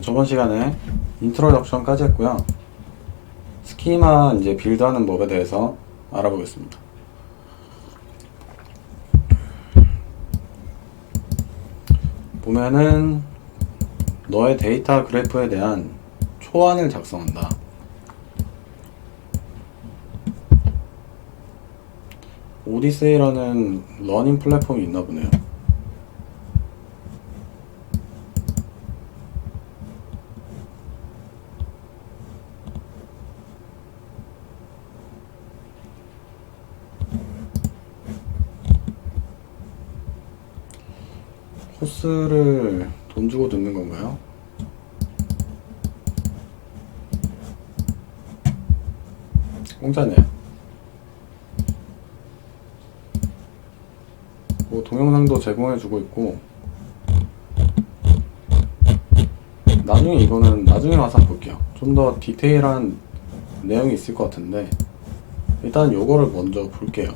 저번 시간에 인트로덕션까지 했고요. 스키마 이제 빌드하는 법에 대해서 알아보겠습니다. 보면은 너의 데이터 그래프에 대한 초안을 작성한다. 오디세이라는 러닝 플랫폼이 있나 보네요. 코스를 돈 주고 듣는 건가요? 공짜네요. 뭐 동영상도 제공해주고 있고, 나중에 이거는 나중에 와서 볼게요. 좀 더 디테일한 내용이 있을 것 같은데 일단 요거를 먼저 볼게요.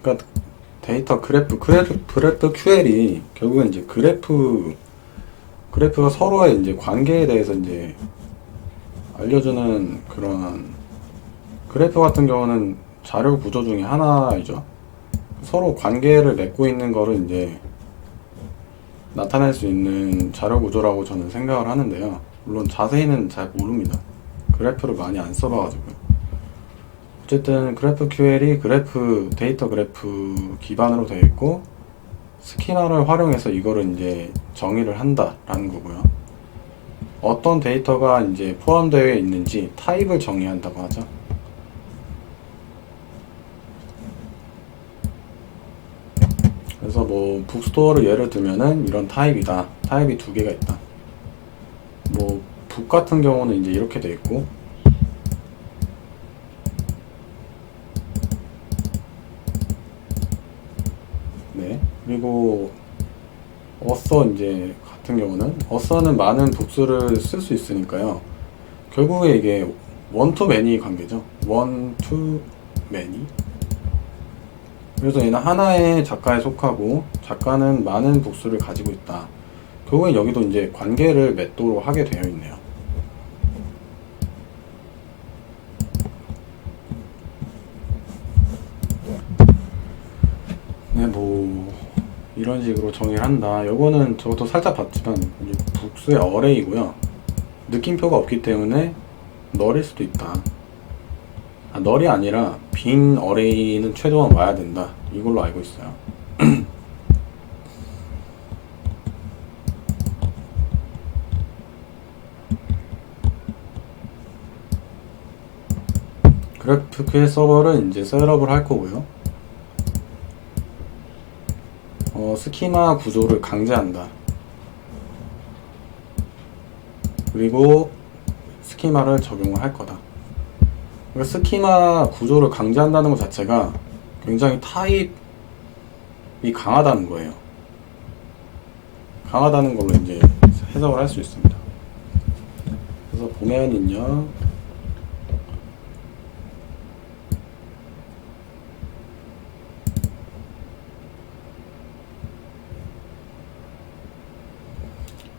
그러니까 데이터 그래프 QL이 결국은 이제 그래프가 서로의 이제 관계에 대해서 이제 알려주는 그런, 그래프 같은 경우는 자료 구조 중에 하나이죠. 서로 관계를 맺고 있는 거를 이제 나타낼 수 있는 자료 구조라고 저는 생각을 하는데요. 물론 자세히는 잘 모릅니다. 그래프를 많이 안 써봐가지고요. 어쨌든 그래프 QL이 데이터 그래프 기반으로 되어 있고, 스키마를 활용해서 이거를 이제 정의를 한다라는 거고요. 어떤 데이터가 이제 포함되어 있는지 타입을 정의한다고 하죠. 그래서 뭐 북스토어를 예를 들면은 이런 타입이다. 타입이 두 개가 있다. 뭐 북 같은 경우는 이제 이렇게 되어 있고, 네. 그리고 어서 이제 같은 경우는 어서는 많은 복수를 쓸 수 있으니까요. 결국에 이게 원투 매니 관계죠. 원투매니. 그래서 얘는 하나의 작가에 속하고 작가는 많은 복수를 가지고 있다. 결국엔 여기도 이제 관계를 맺도록 하게 되어 있네요. 네, 뭐 이런 식으로 정의를 한다. 요거는 저도 살짝 봤지만 이제 복수의 어레이고요. 느낌표가 없기 때문에 널일 수도 있다. 널이 아니라 빈 어레이는 최소한 와야 된다. 이걸로 알고 있어요. 그래프QL 서버를 이제 셋업을 할 거고요. 스키마 구조를 강제한다. 그리고 스키마를 적용을 할 거다. 그러니까 스키마 구조를 강제한다는 것 자체가 굉장히 타입이 강하다는 거예요. 강하다는 걸로 이제 해석을 할 수 있습니다. 그래서 보면은요,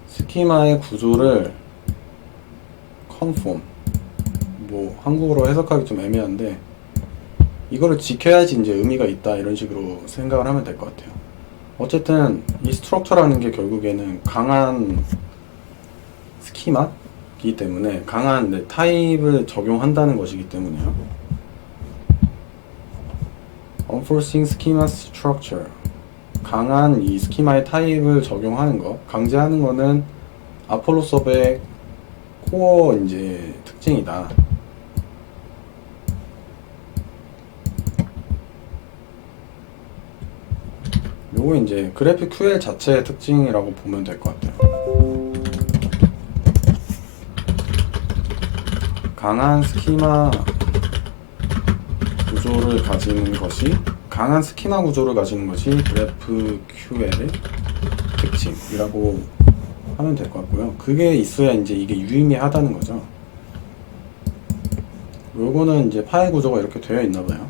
스키마의 구조를 컨폼, 뭐 한국어로 해석하기 좀 애매한데 이거를 지켜야지 이제 의미가 있다, 이런 식으로 생각을 하면 될 것 같아요. 어쨌든 이 스트럭처라는 게 결국에는 강한 스키마이기 때문에, 강한 타입을 적용한다는 것이기 때문에요. Enforcing Schema Structure, 강한 이 스키마의 타입을 적용하는 거, 강제하는 거는 아폴로 서버의 코어 이제 특징이다. 요거 이제 그래픽 QL 자체의 특징이라고 보면 될 것 같아요. 강한 스키마 구조를 가지는 것이 강한 스키마 구조를 가지는 것이 GraphQL의 특징이라고 하면 될 것 같고요. 그게 있어야 이제 이게 유의미하다는 거죠. 요거는 이제 파일 구조가 이렇게 되어 있나 봐요.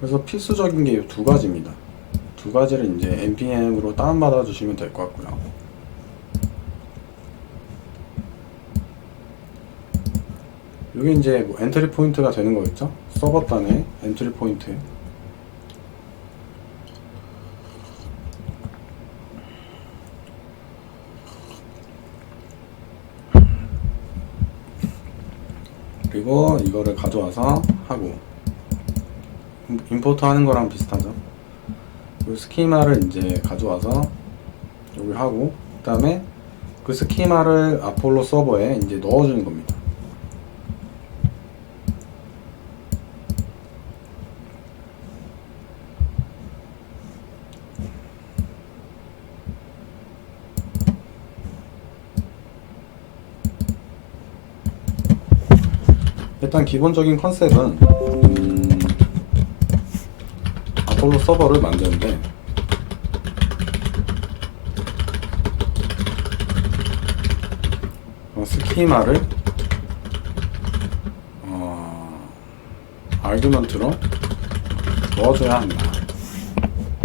그래서 필수적인 게 이 두 가지입니다. 두 가지를 이제 npm으로 다운받아 주시면 될 것 같고요. 이게 이제 뭐 엔트리 포인트가 되는 거겠죠? 서버 단의 엔트리 포인트. 그리고 이거를 가져와서 하고, 임포트 하는 거랑 비슷하죠. 그 스키마를 이제 가져와서 여기 하고, 그 다음에 그 스키마를 아폴로 서버에 이제 넣어주는 겁니다. 일단 기본적인 컨셉은 아폴로 서버를 만드는데, 스키마를 아규먼트로 넣어줘야 한다.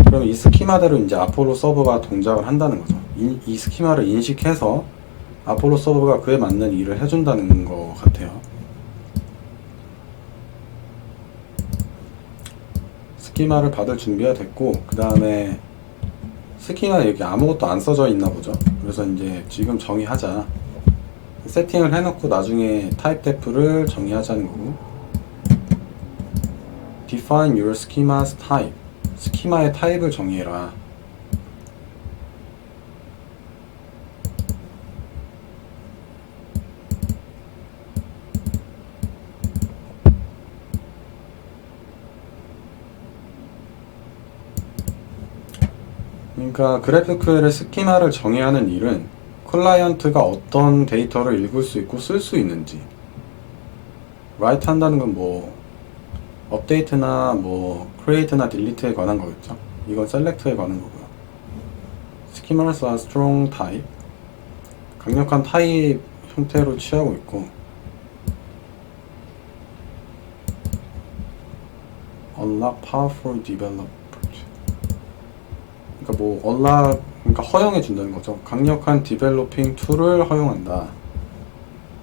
그럼 이 스키마대로 이제 아폴로 서버가 동작을 한다는 거죠. 이 스키마를 인식해서 아폴로 서버가 그에 맞는 일을 해준다는 것 같아요. 스키마를 받을 준비가 됐고, 그 다음에 스키마 여기 아무것도 안 써져 있나 보죠. 그래서 이제 지금 정의하자. 세팅을 해놓고 나중에 타입 def를 정의하자는 거고, define your schema's type. 스키마의 타입을 정의해라. 그러니까 GraphQL의 스키마를 정의하는 일은 클라이언트가 어떤 데이터를 읽을 수 있고 쓸 수 있는지, write 한다는 건 뭐 업데이트나 뭐 create나 delete에 관한 거겠죠. 이건 select에 관한 거고요. Schemas are strong type, 강력한 타입 형태로 취하고 있고, unlock powerful development. 그러니까 뭐 unlock, 그러니까 허용해 준다는 거죠. 강력한 디벨로핑 툴을 허용한다.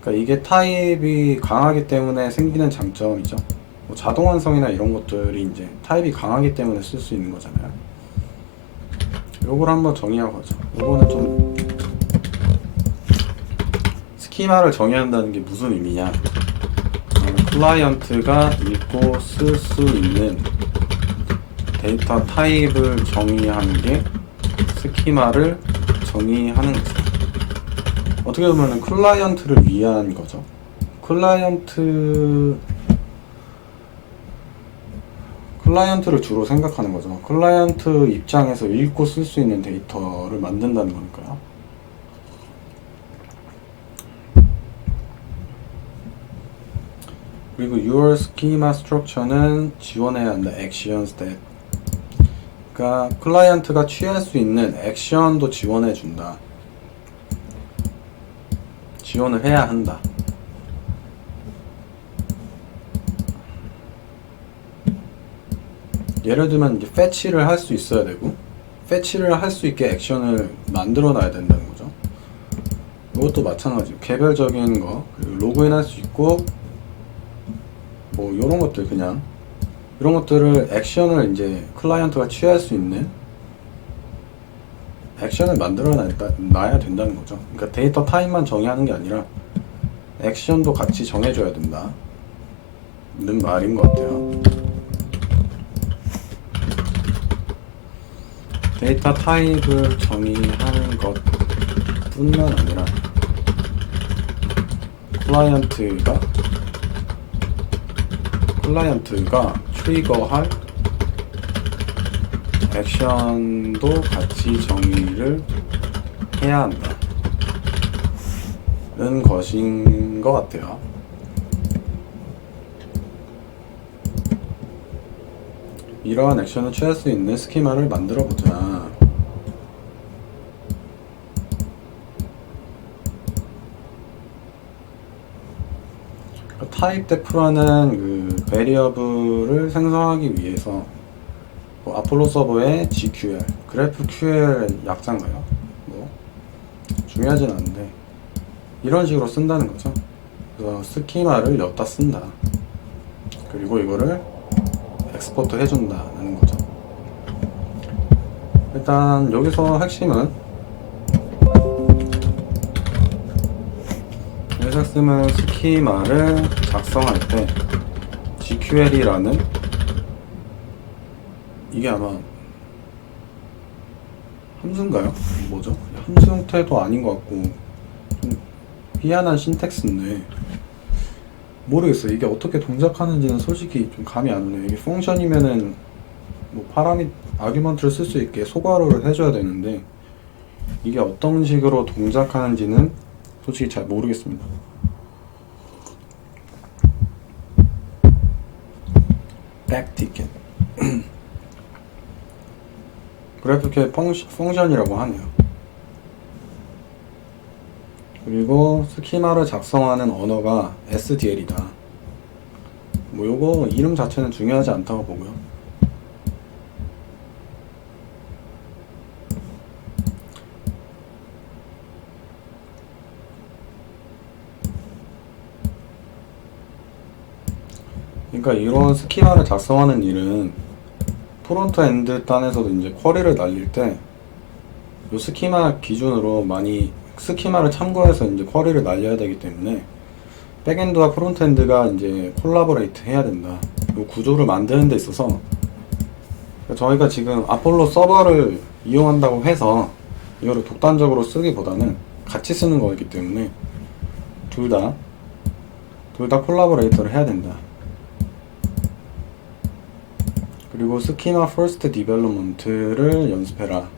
그러니까 이게 타입이 강하기 때문에 생기는 장점이죠. 뭐 자동 완성이나 이런 것들이 이제 타입이 강하기 때문에 쓸 수 있는 거잖아요. 요걸 한번 정의하고 하죠. 요거는 좀 스키마를 정의한다는 게 무슨 의미냐, 클라이언트가 읽고 쓸 수 있는 데이터 타입을 정의하는 게 스키마를 정의하는 거죠. 어떻게 보면 클라이언트를 위한 거죠. 클라이언트를 주로 생각하는 거죠. 클라이언트 입장에서 읽고 쓸 수 있는 데이터를 만든다는 거니까요. 그리고 your schema structure는 지원해야 한다. actions that. 그러니까 클라이언트가 취할 수 있는 액션도 지원해 준다. 지원을 해야 한다. 예를 들면 이제 fetch를 할 수 있어야 되고, fetch를 할 수 있게 액션을 만들어 놔야 된다는 거죠. 이것도 마찬가지고, 개별적인 거, 그리고 로그인 할 수 있고, 뭐 이런 것들, 그냥 이런 것들을 액션을 이제 클라이언트가 취할 수 있는 액션을 만들어 놔야 된다는 거죠. 그러니까 데이터 타입만 정의하는 게 아니라 액션도 같이 정해줘야 된다 는 말인 것 같아요. 데이터 타입을 정의하는 것 뿐만 아니라 클라이언트가 트리거할 액션도 같이 정의를 해야 한다. 것인 것 같아요. 이러한 액션을 취할 수 있는 스키마를 만들어 보자. 타입 def라는 그 베리어블을 생성하기 위해서 뭐 아폴로 서버의 GQL, GraphQL 약자인가요? 뭐 중요하진 않은데 이런 식으로 쓴다는 거죠. 그래서 스키마를 엿다 쓴다. 그리고 이거를 엑스포트 해준다는 거죠. 일단 여기서 핵심은 여기서 스키마를 작성할 때 GQL이라는 이게 아마 함수인가요? 뭐죠? 함수 형태도 아닌 것 같고 좀 희한한 신텍스인데 모르겠어요. 이게 어떻게 동작하는지는 솔직히 좀 감이 안 오네요. 이게 펑션이면은 뭐 아규먼트를 쓸 수 있게 소괄호를 해줘야 되는데 이게 어떤 식으로 동작하는지는 솔직히 잘 모르겠습니다. 백티켓 그래프켓 펑션이라고 하네요. 그리고 스키마를 작성하는 언어가 SDL이다. 뭐 요거 이름 자체는 중요하지 않다고 보고요. 그러니까 이런 스키마를 작성하는 일은 프론트 엔드 단에서도 이제 쿼리를 날릴 때 이 스키마 기준으로 많이 스키마를 참고해서 이제 쿼리를 날려야 되기 때문에 백엔드와 프론트엔드가 이제 콜라보레이트 해야 된다. 이 구조를 만드는 데 있어서 저희가 지금 아폴로 서버를 이용한다고 해서 이거를 독단적으로 쓰기보다는 같이 쓰는 거기 때문에 둘 다 콜라보레이터를 해야 된다. 그리고 스키마 퍼스트 디벨롭먼트를 연습해라.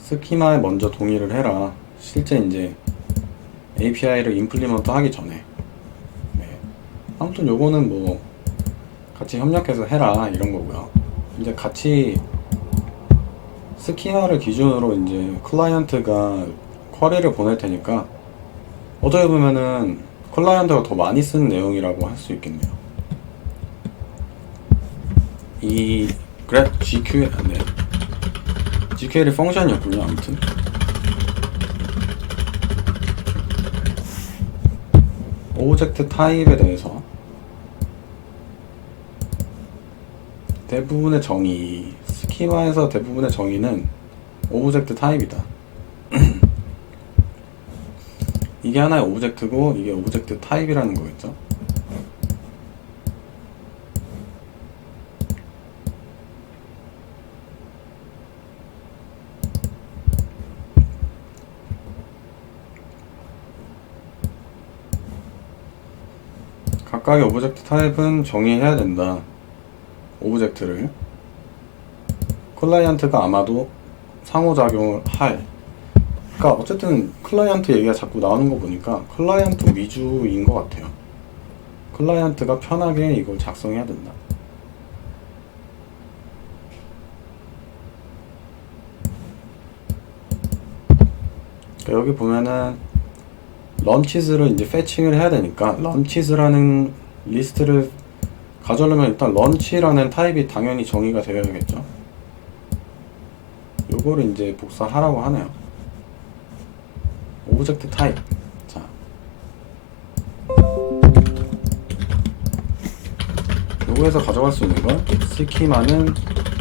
스키마에 먼저 동의를 해라. 실제 이제 API를 임플리먼트 하기 전에. 네. 아무튼 요거는 뭐 같이 협력해서 해라 이런 거고요. 이제 같이 스키마를 기준으로 이제 클라이언트가 쿼리를 보낼 테니까 어떻게 보면은 클라이언트가 더 많이 쓰는 내용이라고 할 수 있겠네요. 이 GQL, 네. GQL이 펑션이었군요. 아무튼 오브젝트 타입에 대해서 대부분의 정의, 스키마에서 대부분의 정의는 오브젝트 타입이다. 이게 하나의 오브젝트고 이게 오브젝트 타입이라는 거겠죠. 각각의 오브젝트 타입은 정의해야 된다. 오브젝트를 클라이언트가 아마도 상호작용을 할, 그러니까 어쨌든 클라이언트 얘기가 자꾸 나오는 거 보니까 클라이언트 위주인 것 같아요. 클라이언트가 편하게 이걸 작성해야 된다. 그러니까 여기 보면은 런치즈를 이제 패칭을 해야 되니까 런치즈라는 리스트를 가져오려면 일단 런치라는 타입이 당연히 정의가 되어야겠죠. 요거를 이제 복사하라고 하네요. 오브젝트 타입. 자, 요거에서 가져갈 수 있는 건 스키마는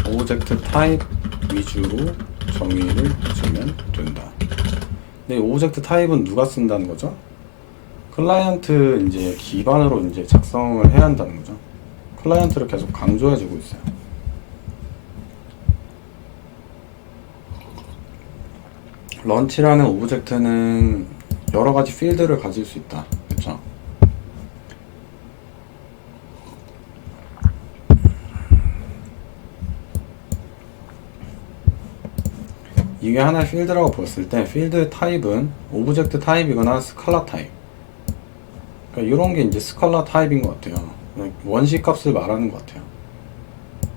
오브젝트 타입 위주로 정의를 해주면 된다. 근데 오브젝트 타입은 누가 쓴다는 거죠? 클라이언트 이제 기반으로 이제 작성을 해야 한다는 거죠. 클라이언트를 계속 강조해주고 있어요. 런치라는 오브젝트는 여러 가지 필드를 가질 수 있다. 그렇죠? 이게 하나의 필드라고 보았을 때 필드 타입은 오브젝트 타입이거나 스칼라 타입. 그러니까 이런 게 이제 스칼라 타입인 것 같아요. 원시 값을 말하는 것 같아요.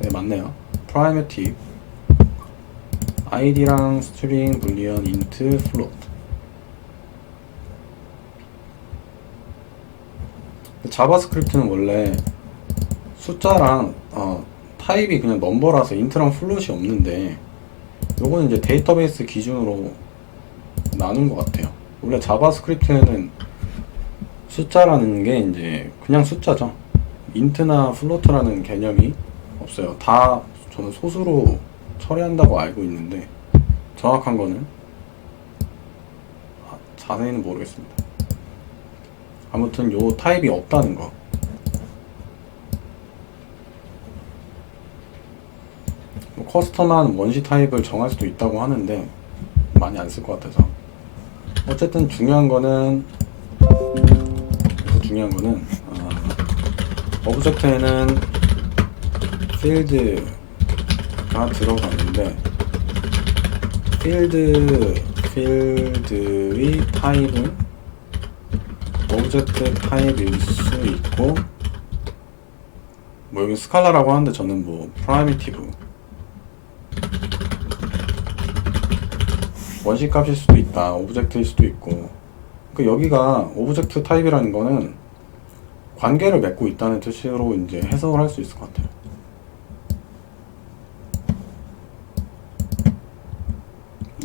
네, 맞네요. 프라이메티브 id랑 스트링, 불리언, 인트, 플롯. 자바스크립트는 원래 숫자랑 타입이 그냥 넘버라서 인트랑 플롯이 없는데 요거는 이제 데이터베이스 기준으로 나눈 것 같아요. 원래 자바스크립트는 숫자라는 게 이제 그냥 숫자죠. 인트나 플로트라는 개념이 없어요. 다 저는 소수로 처리한다고 알고 있는데 정확한 거는 자세히는 모르겠습니다. 아무튼 요 타입이 없다는 거. 뭐 커스텀한 원시 타입을 정할 수도 있다고 하는데 많이 안 쓸 것 같아서. 어쨌든 중요한 거는 오브젝트에는 필드가 들어가는데 필드의 타입은 오브젝트 타입일 수 있고 뭐 여기 스칼라라고 하는데 저는 뭐 프라이미티브 원시 값일 수도 있다, 오브젝트일 수도 있고. 그 여기가 오브젝트 타입이라는 거는 관계를 맺고 있다는 뜻으로 이제 해석을 할 수 있을 것 같아요.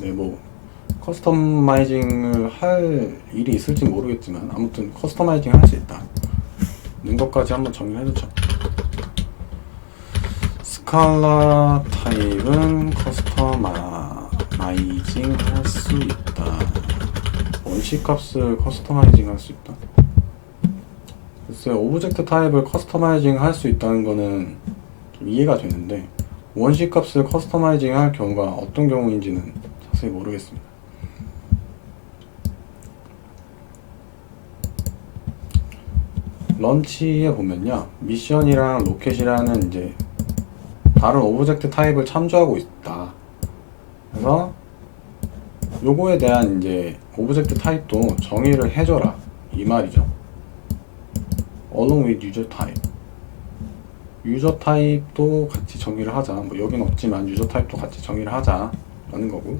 네, 뭐 커스터마이징을 할 일이 있을지 모르겠지만 아무튼 커스터마이징 할 수 있다 는 것까지 한번 정리를 해두죠. 스칼라 타입은 커스터마이징 할 수 있다. 원시 값을 커스터마이징 할 수 있다. 글쎄요, 오브젝트 타입을 커스터마이징 할 수 있다는 거는 좀 이해가 되는데 원시 값을 커스터마이징 할 경우가 어떤 경우인지는 자세히 모르겠습니다. 런치에 보면요, 미션이랑 로켓이라는 이제 다른 오브젝트 타입을 참조하고 있다. 그래서 요거에 대한 이제 오브젝트 타입도 정의를 해줘라 이 말이죠. along with user type. 유저 타입도 같이 정의를 하자. 뭐 여긴 없지만 유저 타입도 같이 정의를 하자 라는 거고.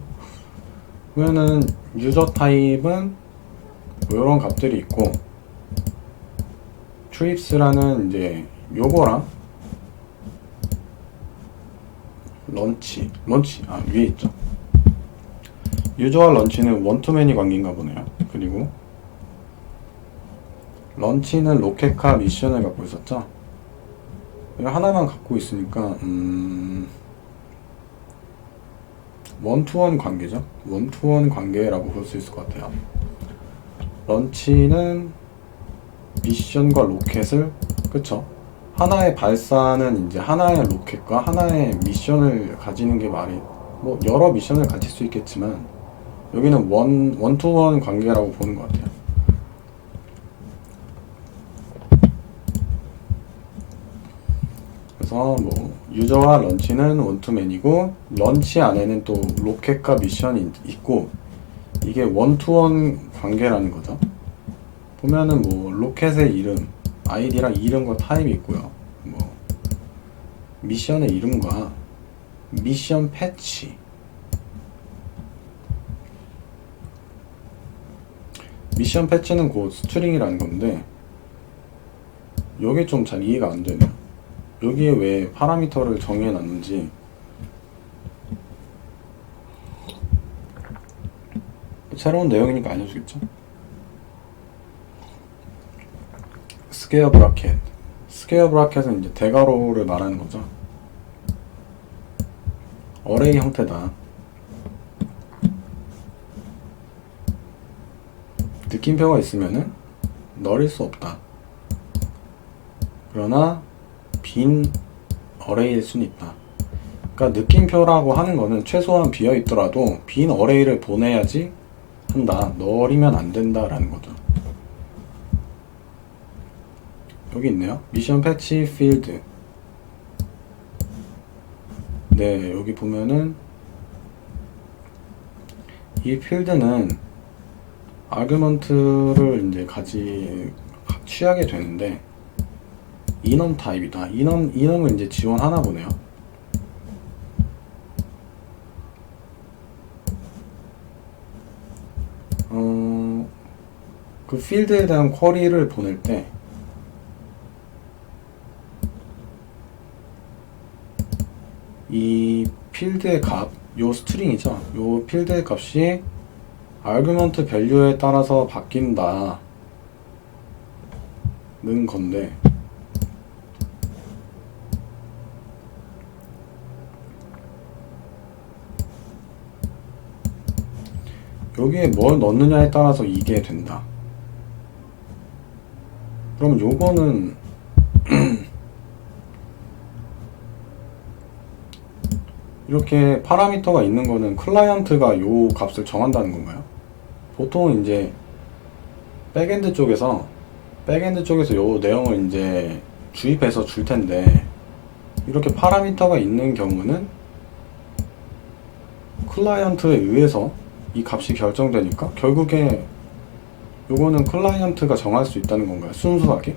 그러면은 유저 타입은 뭐 이런 값들이 있고 trips라는 이제 요거랑 런치 위에 있죠. 유저와 런치는 원투매니 관계인가 보네요. 그리고 런치는 로켓과 미션을 갖고 있었죠. 하나만 갖고 있으니까 원투원 관계죠. 원투원 관계라고 볼 수 있을 것 같아요. 런치는 미션과 로켓을, 그쵸? 하나의 발사는 이제 하나의 로켓과 하나의 미션을 가지는 게 말이, 뭐 여러 미션을 가질 수 있겠지만 여기는 원투원 관계라고 보는 것 같아요. 그래서 뭐 유저와 런치는 원투맨이고 런치 안에는 또 로켓과 미션이 있고 이게 원투원 관계라는 거죠. 보면은 뭐 로켓의 이름, 아이디랑 이름과 타입이 있고요. 뭐 미션의 이름과 미션 패치, 미션 패치는 곧 스트링이라는 건데 여기 좀 잘 이해가 안 되네요. 여기에 왜 파라미터를 정해 놨는지. 새로운 내용이니까 알려주겠죠. 스퀘어 브라켓. 스퀘어 브라켓은 이제 대괄호를 말하는 거죠. 어레이 형태다. 느낌표가 있으면은 널일 수 없다. 그러나 빈 어레이일 수는 있다. 그러니까 느낌표라고 하는 거는 최소한 비어 있더라도 빈 어레이를 보내야지 한다. 널이면 안 된다라는 거죠. 여기 있네요. 미션 패치 필드. 네, 여기 보면은 이 필드는 아규먼트를 이제 취하게 되는데 이넘 타입이다. 이넘을 이제 지원하나 보네요. 그 필드에 대한 쿼리를 보낼 때 이 필드의 값, 요 스트링이죠. 요 필드의 값이 아규먼트 밸류에 따라서 바뀐다 는 건데, 여기에 뭘 넣느냐에 따라서 이게 된다. 그럼 요거는 이렇게 파라미터가 있는 거는 클라이언트가 요 값을 정한다는 건가요? 보통 이제 백엔드 쪽에서 요 내용을 이제 주입해서 줄 텐데, 이렇게 파라미터가 있는 경우는 클라이언트에 의해서 이 값이 결정되니까 결국에 요거는 클라이언트가 정할 수 있다는 건가요? 순수하게?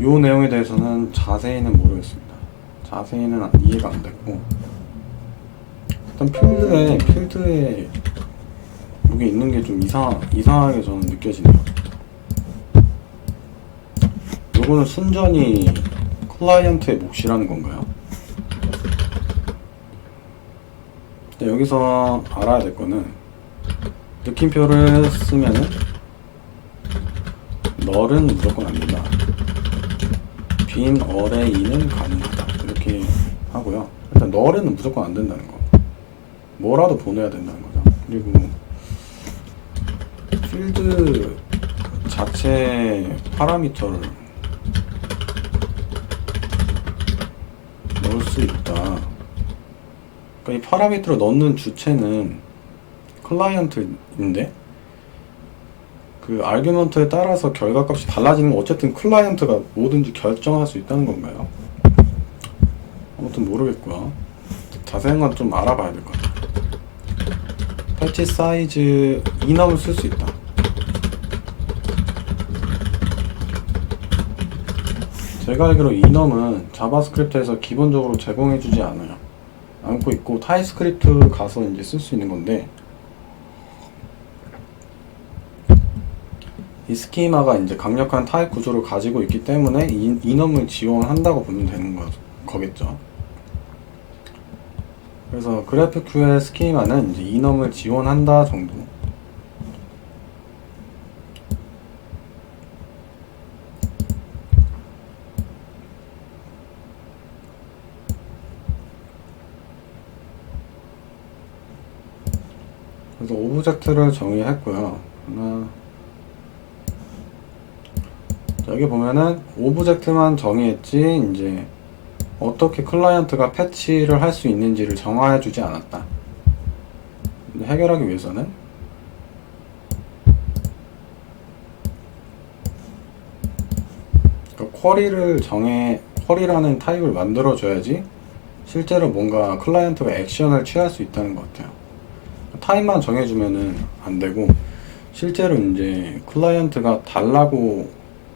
요 내용에 대해서는 자세히는 모르겠습니다. 자세히는 이해가 안 됐고, 일단 필드에 여기 있는 게 좀 이상하게 저는 느껴지네요. 요거는 순전히 클라이언트의 몫이라는 건가요? 여기서 알아야 될 거는, 느낌표를 쓰면은 널은 무조건 안 된다, 빈 어레이는 가능하다, 이렇게 하고요. 일단 널에는 무조건 안 된다는 거, 뭐라도 보내야 된다는 거죠. 그리고 필드 자체 파라미터를 넣을 수 있다. 그러니까 이 파라미터를 넣는 주체는 클라이언트인데, 그 아규먼트에 따라서 결과값이 달라지는 건 어쨌든 클라이언트가 뭐든지 결정할 수 있다는 건가요? 아무튼 모르겠고요. 자세한 건 좀 알아봐야 될 것 같아요. 패치 사이즈 이넘을 쓸 수 있다. 제가 알기로 이넘은 자바스크립트에서 기본적으로 제공해주지 않고 있고, 타입스크립트 가서 이제 쓸 수 있는 건데, 이 스키마가 이제 강력한 타입 구조를 가지고 있기 때문에 이넘을 지원한다고 보면 되는 거겠죠. 그래서 그래프QL 스키마는 이제 이넘을 지원한다 정도. 그래서 오브젝트를 정의했고요. 여기 보면은 오브젝트만 정의했지 이제 어떻게 클라이언트가 패치를 할 수 있는지를 정화해주지 않았다. 근데 해결하기 위해서는 쿼리라는 타입을 만들어줘야지 실제로 뭔가 클라이언트가 액션을 취할 수 있다는 것 같아요. 타입만 정해주면은 안 되고, 실제로 이제 클라이언트가 달라고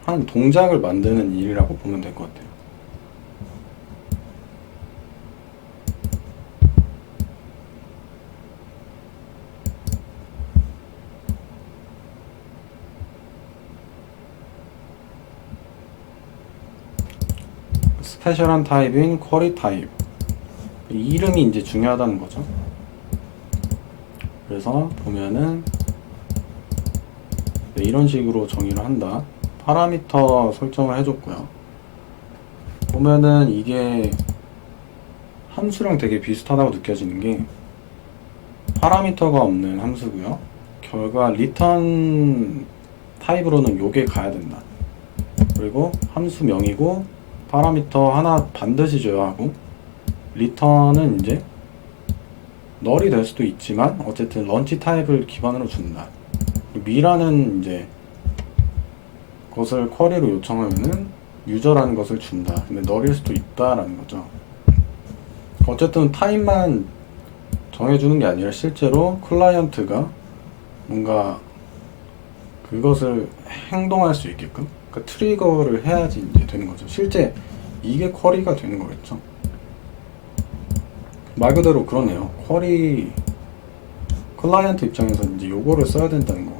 한 동작을 만드는 일이라고 보면 될 것 같아요. 스페셜한 타입인 쿼리 타입, 이름이 이제 중요하다는 거죠. 그래서 보면은 이런 식으로 정의를 한다. 파라미터 설정을 해줬고요. 보면은 이게 함수랑 되게 비슷하다고 느껴지는 게, 파라미터가 없는 함수고요. 결과 리턴 타입으로는 요게 가야 된다. 그리고 함수명이고 파라미터 하나 반드시 줘야 하고, 리턴은 이제 널이 될 수도 있지만 어쨌든 런치 타입을 기반으로 준다. 미라는 이제 것을 쿼리로 요청하면은 유저라는 것을 준다. 근데 널일 수도 있다라는 거죠. 어쨌든 타입만 정해주는 게 아니라 실제로 클라이언트가 뭔가 그것을 행동할 수 있게끔 그러니까 트리거를 해야지 이제 되는 거죠. 실제 이게 쿼리가 되는 거겠죠. 말 그대로 그러네요. 쿼리 클라이언트 입장에서 이제 요거를 써야 된다는 거고요.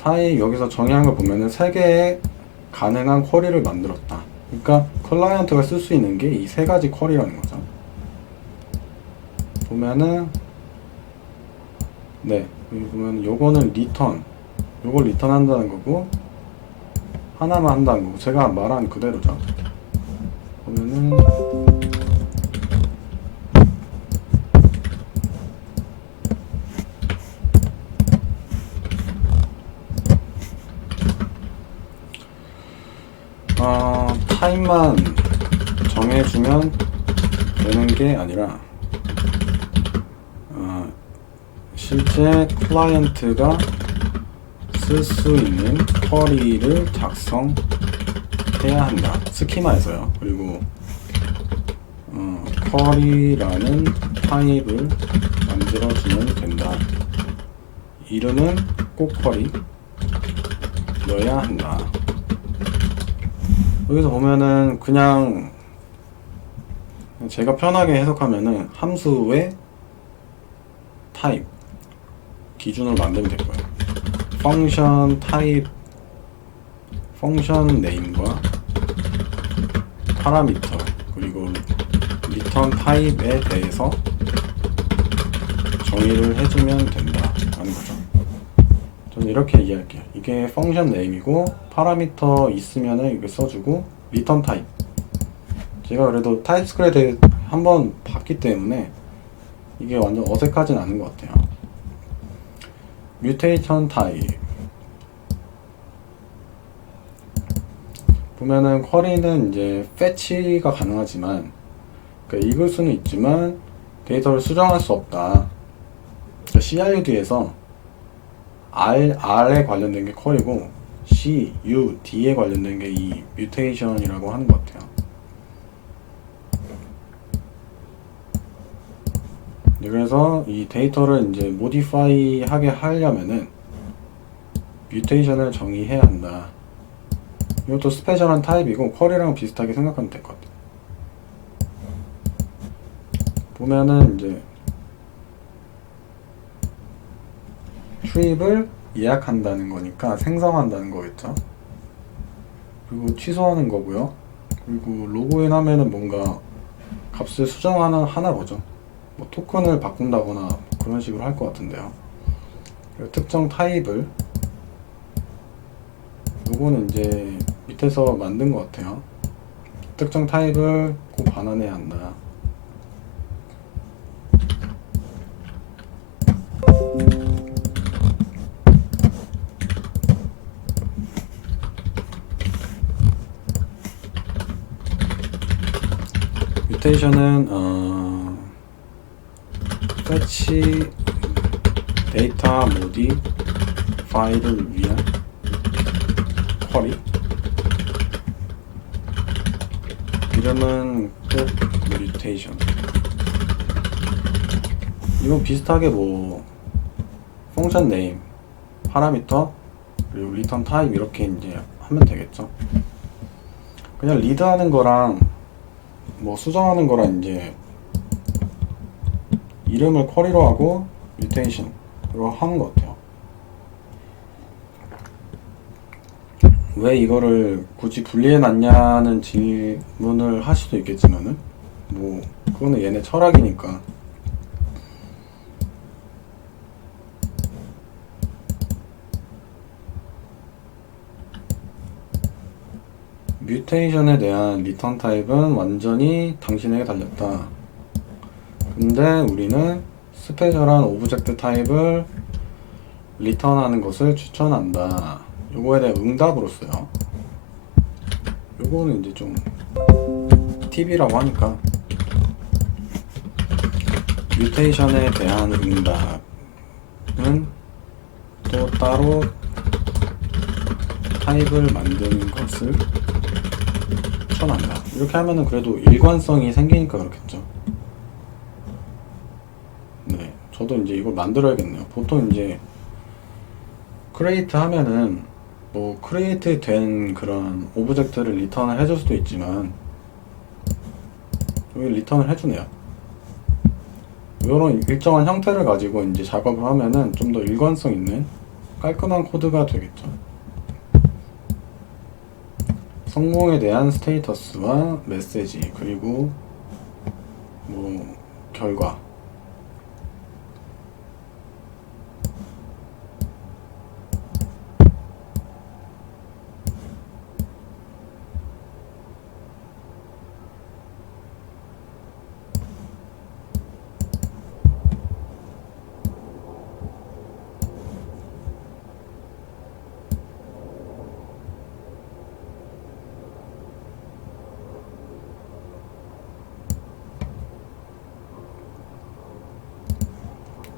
타입 여기서 정의한 걸 보면은 3개의 가능한 쿼리를 만들었다. 그러니까 클라이언트가 쓸 수 있는 게 이 3가지 쿼리라는 거죠. 보면은 네 여기 보면 요거는 리턴 요걸 리턴 한다는 거고 하나만 한다는 거고 제가 말한 그대로죠. 보면은 타입만 정해주면 되는 게 아니라 실제 클라이언트가 쓸 수 있는 쿼리를 작성해야 한다. 스키마에서요. 그리고 쿼리라는 타입을 만들어주면 된다. 이름은 꼭 쿼리 넣어야 한다. 여기서 보면은 그냥 제가 편하게 해석하면은 함수의 타입 기준으로 만들면 될 거예요. 펑션 타입, 펑션 네임과 파라미터 그리고 리턴 타입에 대해서 정의를 해주면 된다 라는 거죠. 저는 이렇게 이해할게요. 이게 펑션 네임이고 파라미터 있으면은 이거 써주고 리턴 타입 제가 그래도 타입스크립트 한번 봤기 때문에 이게 완전 어색하진 않은 것 같아요. 뮤테이션 타입 보면은 쿼리는 이제 패치가 가능하지만 그러니까 읽을 수는 있지만 데이터를 수정할 수 없다. 그러니까 CRUD에서 R에 관련된 게 쿼리고 C, U, D에 관련된 게 이 뮤테이션이라고 하는 것 같아요. 그래서 이 데이터를 이제 모디파이 하게 하려면은 뮤테이션을 정의해야 한다. 이것도 스페셜한 타입이고 쿼리랑 비슷하게 생각하면 될 것 같아요. 보면은 이제 트립을 예약한다는 거니까 생성한다는 거겠죠. 그리고 취소하는 거고요. 그리고 로그인 하면은 뭔가 값을 수정하는 하나 보죠. 뭐 토큰을 바꾼다거나 그런 식으로 할 것 같은데요. 특정 타입을 요거는 이제 밑에서 만든 것 같아요. 특정 타입을 꼭 반환해야 한다. 뮤테이션은 패치 데이터 모디 파일을 위한 쿼리 이름은 꼭 뮤테이션. 이건 비슷하게 뭐 펑션 네임, 파라미터 그리고 리턴 타입 이렇게 이제 하면 되겠죠. 그냥 리드하는 거랑 뭐 수정하는 거랑 이제 이름을 쿼리로 하고 뮤테이션으로 하는 것 같아요. 왜 이거를 굳이 분리해 놨냐는 질문을 할 수도 있겠지만은 뭐 그거는 얘네 철학이니까. 뮤테이션에 대한 리턴 타입은 완전히 당신에게 달렸다. 근데 우리는 스페셜한 오브젝트 타입을 리턴하는 것을 추천한다. 요거에 대한 응답으로 써요. 요거는 이제 좀 팁이라고 하니까 뮤테이션에 대한 응답은 또 따로 타입을 만드는 것을 써난다. 이렇게 하면은 그래도 일관성이 생기니까 그렇겠죠. 네, 저도 이제 이걸 만들어야겠네요. 보통 이제 크리에이트 하면은 뭐 크리에이트 된 그런 오브젝트를 리턴을 해줄 수도 있지만 여기 리턴을 해주네요. 이런 일정한 형태를 가지고 이제 작업을 하면은 좀 더 일관성 있는 깔끔한 코드가 되겠죠. 성공에 대한 스테이터스와 메시지, 그리고 뭐 결과.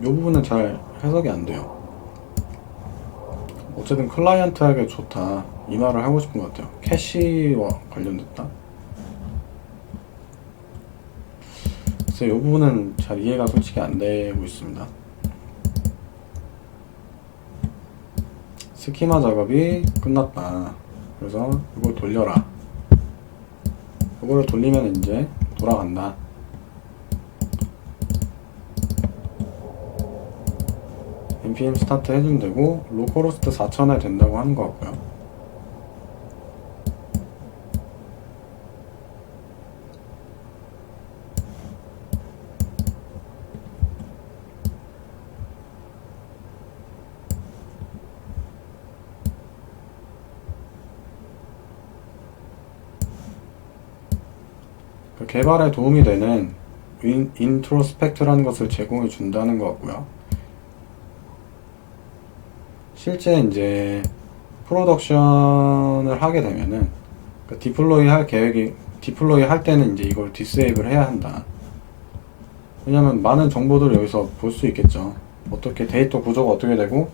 이 부분은 잘 해석이 안 돼요. 어쨌든 클라이언트에게 좋다 이 말을 하고 싶은 것 같아요. 캐시와 관련됐다. 그래서 이 부분은 잘 이해가 솔직히 안 되고 있습니다. 스키마 작업이 끝났다. 그래서 이걸 돌려라. 이거를 돌리면 이제 돌아간다. npm 스타트 해주면 되고 로컬호스트 4000에 된다고 하는 것 같고요. 개발에 도움이 되는 인트로스펙트라는 것을 제공해 준다는 것 같고요. 실제 이제 프로덕션을 하게 되면은 디플로이 할 계획이 디플로이 할 때는 이제 이걸 디세이블 해야 한다. 왜냐면 많은 정보들을 여기서 볼 수 있겠죠. 어떻게 데이터 구조가 어떻게 되고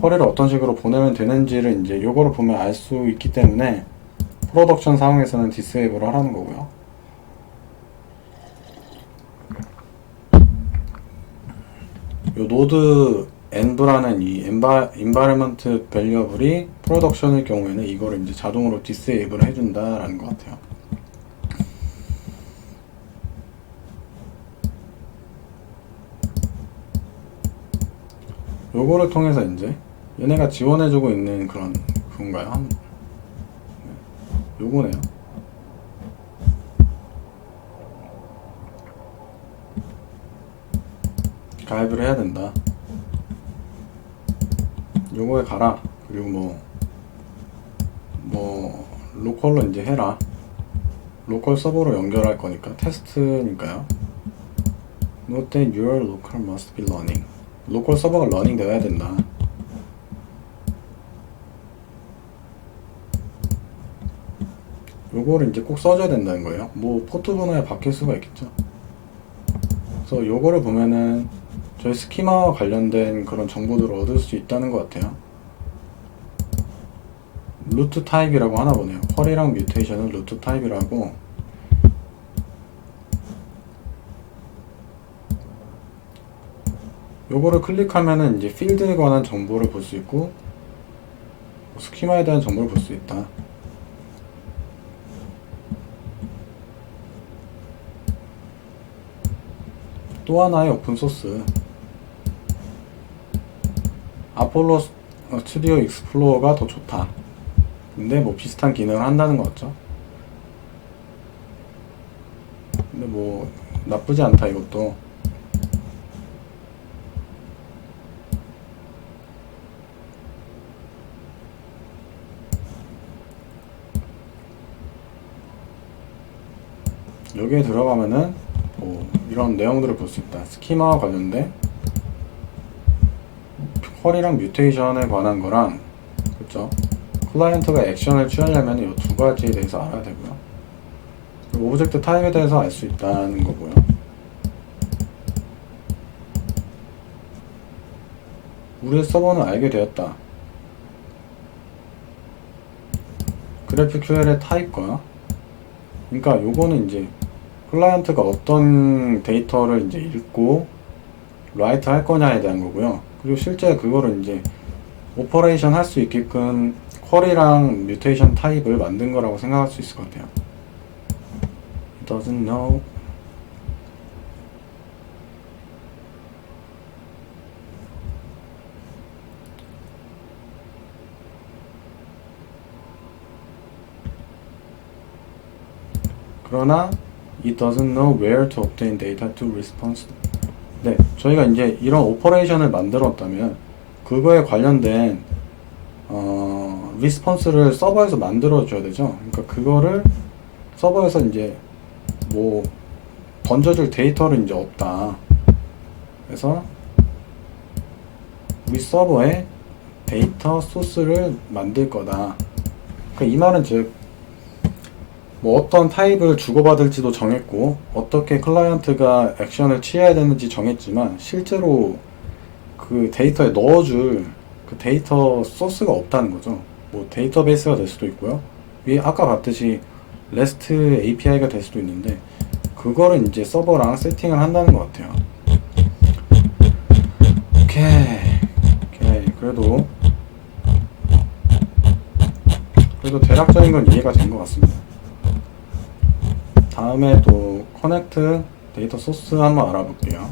쿼리를 어떤 식으로 보내면 되는지를 이제 요거를 보면 알 수 있기 때문에 프로덕션 상황에서는 디세이블 하라는 거고요. 요 노드 env라는 이 environment variable이 프로덕션의 경우에는 이거를 이제 자동으로 디세이블 해준다라는 것 같아요. 요거를 통해서 이제 얘네가 지원해주고 있는 그런 그건가요? 요거네요. 가입을 해야 된다. 요거에 가라. 그리고 뭐 로컬로 이제 해라. 로컬 서버로 연결할 거니까 테스트니까요. Note that your local must be running. 로컬 서버가 러닝 되어야 된다. 요거를 이제 꼭 써줘야 된다는 거예요. 뭐 포트 번호에 바뀔 수가 있겠죠. 그래서 요거를 보면은 저희 스키마와 관련된 그런 정보들을 얻을 수 있다는 것 같아요. 루트 타입이라고 하나 보네요. 쿼리랑 뮤테이션은 루트 타입이라고. 요거를 클릭하면은 이제 필드에 관한 정보를 볼 수 있고 스키마에 대한 정보를 볼 수 있다. 또 하나의 오픈소스 아폴로 스튜디오 익스플로어가 더 좋다. 근데 뭐 비슷한 기능을 한다는 것 같죠. 근데 뭐 나쁘지 않다 이것도. 여기에 들어가면은 뭐 이런 내용들을 볼 수 있다. 스키마와 관련된 쿼리랑 뮤테이션에 관한 거랑, 그렇죠? 클라이언트가 액션을 취하려면 이 두 가지에 대해서 알아야 되고요. 그리고 오브젝트 타입에 대해서 알 수 있다는 거고요. 우리의 서버는 알게 되었다. GraphQL의 타입과 그러니까 요거는 이제 클라이언트가 어떤 데이터를 이제 읽고 라이트 할 거냐에 대한 거고요. 그리고 실제 그거를 이제 오퍼레이션 할 수 있게끔 쿼리랑 뮤테이션 타입을 만든 거라고 생각할 수 있을 것 같아요. It doesn't know. 그러나 it doesn't know where to obtain data to respond. 네, 저희가 이제 이런 오퍼레이션을 만들었다면 그거에 관련된 리스폰스를 서버에서 만들어 줘야 되죠. 그러니까 그거를 서버에서 이제 뭐 던져줄 데이터를 이제 없다. 그래서 우리 서버에 데이터 소스를 만들 거다. 그러니까 이 말은 즉 뭐 어떤 타입을 주고받을지도 정했고 어떻게 클라이언트가 액션을 취해야 되는지 정했지만 실제로 그 데이터에 넣어줄 그 데이터 소스가 없다는 거죠. 뭐 데이터베이스가 될 수도 있고요. 위에 아까 봤듯이 REST API가 될 수도 있는데 그거를 이제 서버랑 세팅을 한다는 것 같아요. 오케이. 그래도 대략적인 건 이해가 된 것 같습니다. 다음에 또 커넥트 데이터 소스 한번 알아볼게요.